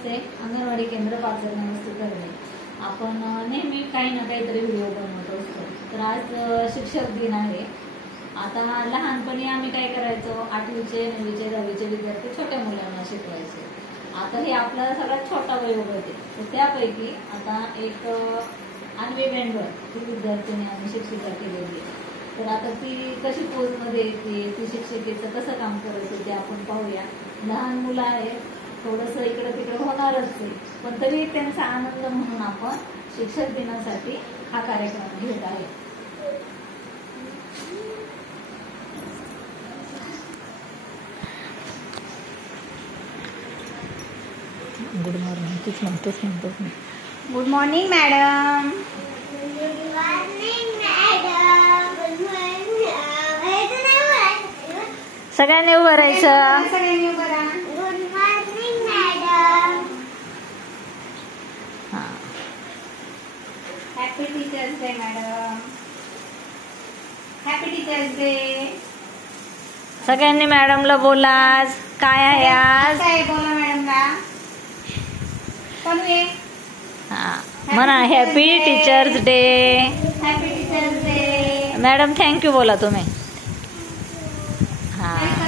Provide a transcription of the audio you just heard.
नमस्ते. अंगणवाडी केंद्र पाचर नमस्ते करणे. आपण नेहमी काही ना काहीतरी व्हिडिओ बनवत असतो. तर आज शिक्षक दिन आहे. आता लहानपणी आम्ही काय करायचो, 8वीचे 9वीचे 10वीचे विद्यार्थी छोट्या मुलांना शिकवायचे. आता हे आपला सगळ्यात छोटा वयोगट आहे. तर त्यापैकी आता एक अन्वी बेंडवर ती विद्यार्थिनी आम्ही शिक्षिका केलेली आहे. तर आता ती कशी पोजमध्ये येते, ती शिक्षिकेचं कसं काम करते ते आपण पाहूया. लहान मुलं आहे, थोडंसं इकडं तिकडं होणारच आहे, पण तरी त्यांचा आनंद म्हणून आपण शिक्षक दिनासाठी हा कार्यक्रम घेत आहे. Good morning. तीच म्हणतोच गुड मॉर्निंग मॅडम. सगळ्यांनी उभं राहायचं. सगळ्यांनी उभं राहा. Good morning madam. Happy teachers day madam. Happy teachers day. सगळ्यांनी मॅडमला बोला. आज काय आहे? आज काय बोला मॅडमला. कोण म्हणा happy teachers day. Happy teachers day. Madam thank you बोला तुम्ही. हां.